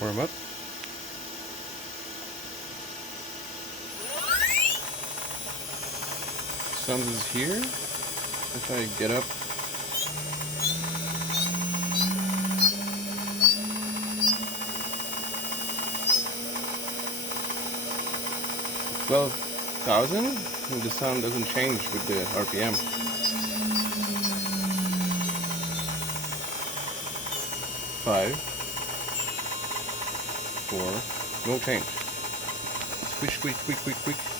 Warm up. Sound is here. If I get up. $12,000? The sound doesn't change with the RPM. 5, 4, no change. Squish, squish, quick, quick, quick.